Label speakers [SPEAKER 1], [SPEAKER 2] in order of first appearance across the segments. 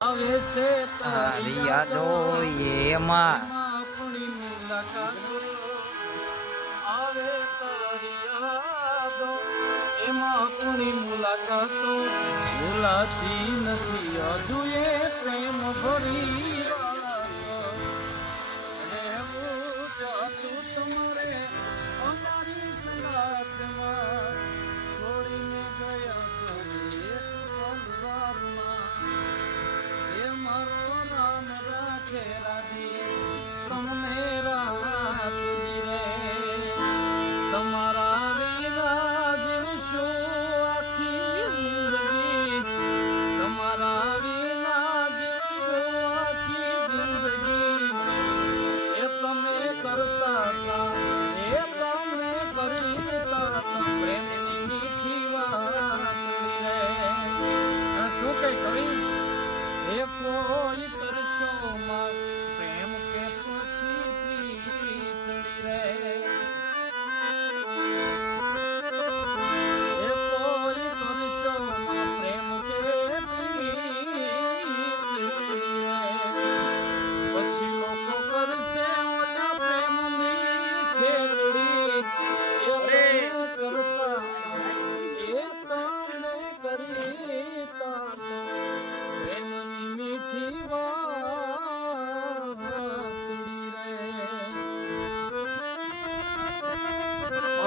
[SPEAKER 1] તારી યાદો
[SPEAKER 2] આપણી એમાં આપણી મુલાકાતો. ભૂલાતી નથી હજુ પ્રેમ ભરી કોઈ કરશો માં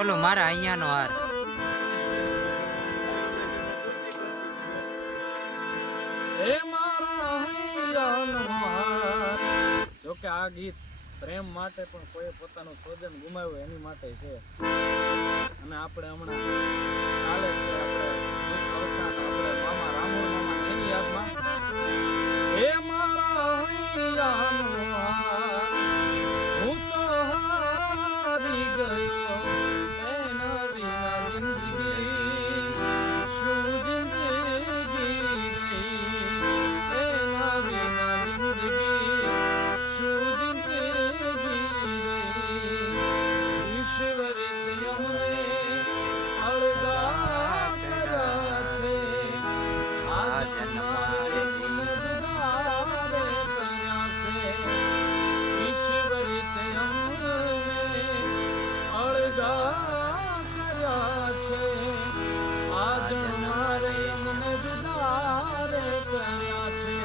[SPEAKER 2] ઓલો
[SPEAKER 1] મારા અહીંયાનો હાર.
[SPEAKER 2] હે મારા હૈયાનો હાર. જો આ ગીત પ્રેમ માટે પણ કોઈ પોતાનું સ્વજન ગુમાવ્યું, એની માટે છે. અને આપણે હમણાં છે આજણ મારે મને જુદાર કર્યા છે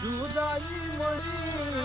[SPEAKER 2] જુદાઈ મળી